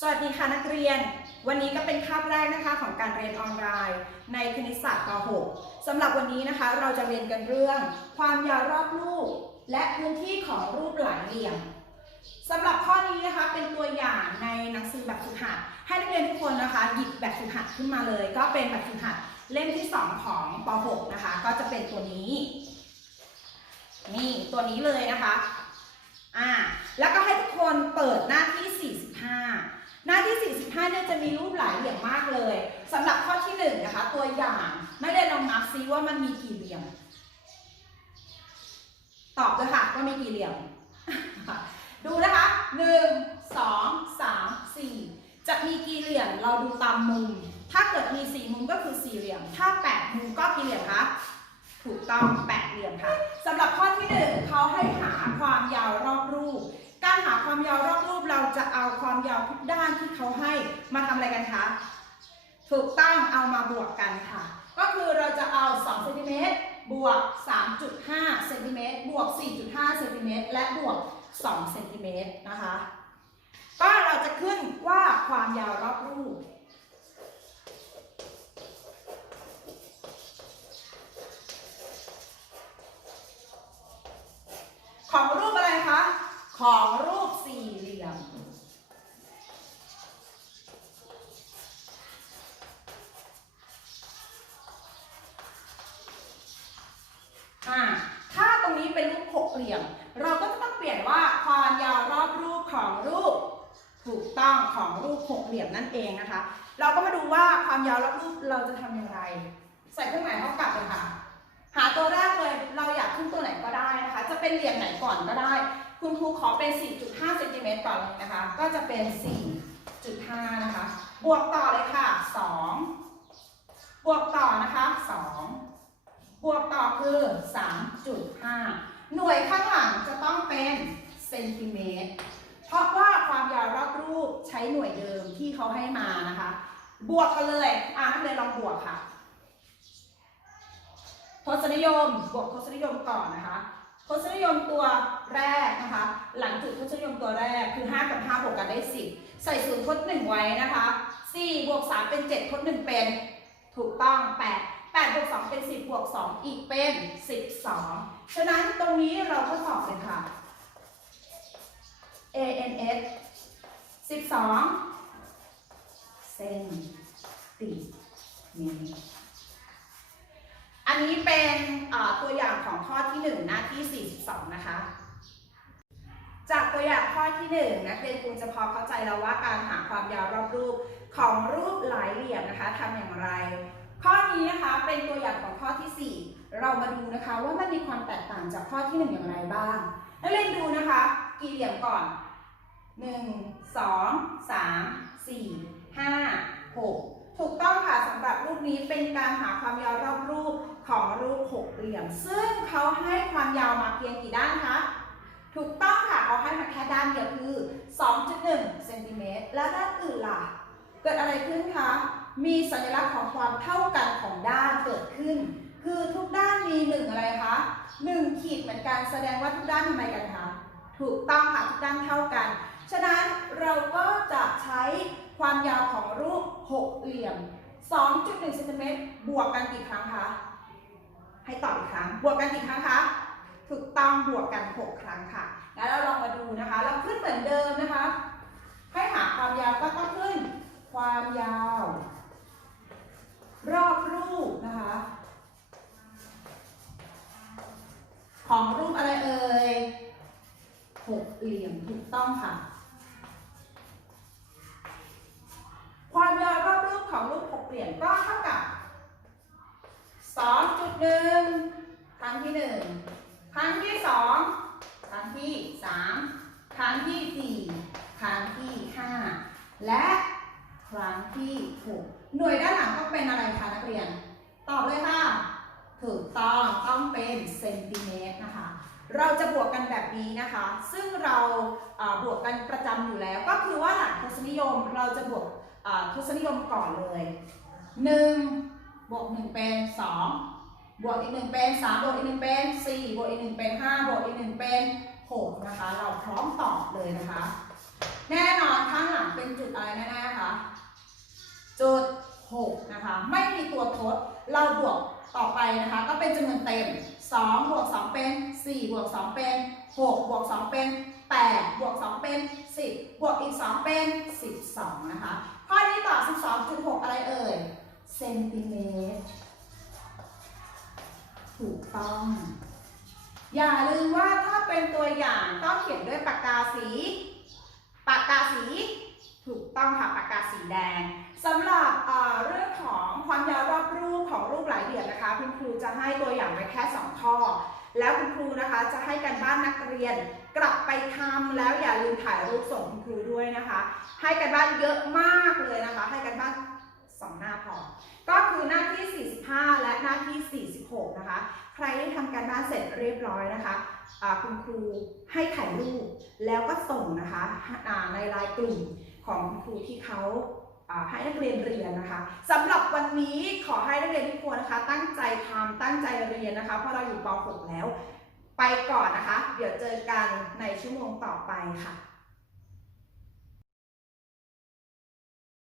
สวัสดีค่ะนักเรียน วันนี้ก็เป็นคาบแรกนะคะของการเรียนออนไลน์ ในคณิตศาสตร์ป .6 สำหรับวันนี้นะคะเราจะเรียนกันเรื่อง ความยาวรอบรูป และพื้นที่ของรูปหลายเหลี่ยมสำหรับข้อนี้นะคะเป็นตัวอย่างในหนังสือแบบฝึกหัดให้นักเรียนทุกคนนะคะ หยิบแบบฝึกหัดขึ้นมาเลย ก็เป็นแบบฝึกหัดเล่มที่ 2 ของป .6 นะคะ ก็จะเป็นตัวนี้ นี่ตัวนี้เลยนะคะอ่าแล้วก็ให้ทุกคนเปิดหน้าที่45 หน้าที่ 45 เนี่ยจะมีรูปหลายเหลี่ยมมากเลยสำหรับข้อที่1นะคะ ตัวอย่างไม่ได้ลองนับซิว่ามันมีกี่เหลี่ยม ตอบเลยค่ะว่ามีกี่เหลี่ยม ดูนะคะ 1 2 3 4 จะมีกี่เหลี่ยมเราดูตามมุม ถ้าเกิดมี 4 มุมก็คือสี่เหลี่ยม ถ้า 8 มุมก็กี่เหลี่ยมคะถูกต้อง 8 เหลี่ยมค่ะสำหรับข้อที่ 1เขาให้หาความยาวรอบรูป การหาความยาวรอบรูปเราจะเอาความยาวทุกด้านที่เขาให้มาทำอะไรกันคะ ถูกต้องเอามาบวกกันค่ะ ก็คือเราจะเอา2เซนติเมตรบวก 3.5เซนติเมตรบวก 4.5เซนติเมตรและบวก2เซนติเมตรนะคะ ก็เราจะขึ้นว่าความยาวรอบรูปของรูป ของรูปสี่เหลี่ยม อ่า ถ้าตรงนี้เป็นรูปหกเหลี่ยม เราก็จะต้องเปลี่ยนว่าความยาวรอบรูปของรูปถูกต้องของรูปหกเหลี่ยมนั่นเองนะคะ เราก็มาดูว่าความยาวรอบรูปเราจะทำอย่างไร ใส่เครื่องหมายเท่ากับเลยค่ะ หาตัวแรกเลยเราอยากขึ้นตัวไหนก็ได้นะคะ จะเป็นเหลี่ยมไหนก่อนก็ได้ คุณครูขอเป็น 4.5เซนติเมตรก่อนเลยนะคะ ก็จะเป็น 4.5 นะคะ บวกต่อเลยค่ะ 2 บวกต่อนะคะ 2 บวกต่อคือ 3.5 หน่วยข้างหลังจะต้องเป็นเซนติเมตร เพราะว่าความยาวรอบรูปใช้หน่วยเดิมที่เขาให้มานะคะ บวกกันเลย อ่านักเรียนลองบวกค่ะ ทศนิยม บวกทศนิยมก่อนนะคะ ทศนิยมตัวแรกนะคะ หลังจุดทศนิยมตัวแรกคือ 5 กับ5บวกกันได้ 10 ใส่ศูนย์ทด 1 ไว้นะคะ4บวก3เป็น 7 ทด 1 เป็น ถูกต้อง 8 8บวก2เป็น 10บวก2อีกเป็น 12 ฉะนั้นตรงนี้เราทดสอบเลยค่ะ ANS 12 เซนติเมตร นนี้เป็นตัวอย่างของข้อที่ 1 หน้าที่ 42 นะคะ จากตัวอย่างข้อที่1นักเรียนคงจะพอเข้าใจแล้วว่าการหาความยาวรอบรูปของรูปหลายเหลี่ยมนะคะทำอย่างไร ข้อนี้นะคะเป็นตัวอย่างของข้อที่ 4 เรามาดูนะคะว่ามันมีความแตกต่างจากข้อที่ 1 อย่างไรบ้างนักเรียนดูนะคะ กี่เหลี่ยมก่อน 1 2 3 4 5 6 ถูกต้องค่ะสำหรับรูปนี้เป็นการหาความยาวรอบ ของรูปหกเหลี่ยม ซึ่งเขาให้ความยาวมาเพียงกี่ด้านคะ ถูกต้องค่ะเขาให้มาแค่ด้านเดียวคือ 2.1เซนติเมตรแล้วด้านอื่นล่ะ เกิดอะไรขึ้นคะ มีสัญลักษณ์ของความเท่ากันของด้านเกิดขึ้น คือทุกด้านมีหนึ่งอะไรคะหนึ่งขีดเหมือนกันแสดงว่าทุกด้านทำไมกันคะ ถูกต้องค่ะทุกด้านเท่ากัน ฉะนั้นเราก็จะใช้ความยาวของรูปหกเหลี่ยม 2.1เซนติเมตรบวกกันกี่ครั้งคะ ให้ตอบอีกครั้ง บวกกันกี่ครั้งคะ ถูกต้องบวกกัน 6 ครั้งค่ะ แล้วเราลองมาดูนะคะ เราขึ้นเหมือนเดิมนะคะ ให้หาความยาวก็ต้องขึ้น ความยาว รอบรูปนะคะ ของรูปอะไรเอ่ยหกเหลี่ยมถูกต้องค่ะ ความยาวรอบรูปของรูปหกเหลี่ยมก็เท่า กับ2.1ครั้งที่1ครั้งที่2ครั้งที่3ครั้งที่4ครั้งที่5และครั้งที่6หน่วยด้านหลังต้องเป็นอะไรคะนักเรียน ตอบเลยค่ะ ถูกต้องต้องเป็นเซนติเมตรนะคะ เราจะบวกกันแบบนี้นะคะ ซึ่งเราบวกกันประจำอยู่แล้ว ก็คือว่าหลักทศนิยมเราจะบวกทศนิยมก่อนเลย 1 บวกหนึ่งเป็นสองบวกอีกหนึ่งเป็นสามบวกอีกหนึ่งเป็นสี่บวกอีกหนึ่งเป็นห้าบวกอีกหนึ่งเป็นหกนะคะ เราพร้อมตอบเลยนะคะ แน่นอนข้างหลังเป็นจุดอะไรแน่ๆคะจุดหกนะคะ ไม่มีตัวทดเราบวกต่อไปนะคะ ก็เป็นจำนวนเต็ม2บวก2เป็น4บวก2เป็น6บวก2เป็น8บวก2เป็น10บวกอีก2เป็น 12 นะคะ ข้อนี้ตอบ12.6 อะไรเอ่ย กต้อง อย่าลืมว่าถ้าเป็นตัวอย่างต้องเขียนด้วยปากกาสี ปากกาสี ถูกต้องค่ะปากกาสีแดงสำหรับเเรื่องของความยาวรอบรูปของรูปหลายเหลี่ยมนะคะ คุณครูจะให้ตัวอย่างไว้แค่ 2 ข้อ แล้วคุณครูนะคะจะให้การบ้านนักเรียนกลับไปทำแล้วอย่าลืมถ่ายรูปส่งคุณครูด้วยนะคะ ให้การบ้านเยอะมากเลยนะคะ ให้การบ้าน สองหน้าพอ ก็คือหน้าที่ 45 และหน้าที่ 46 นะคะ ใครได้ทำการบ้านเสร็จเรียบร้อยนะคะอ่าคุณครูให้ถ่ายรูปแล้วก็ส่งนะคะในไลน์กลุ่มของคุณครูที่เขาอ่าให้นักเรียนเรียนนะคะสำหรับวันนี้ขอให้นักเรียนทุกคนนะคะ ตั้งใจทำตั้งใจเรียนนะคะ เพราะเราอยู่ป .6 แล้ว ไปก่อนนะคะ เดี๋ยวเจอกันในชั่วโมงต่อไปค่ะ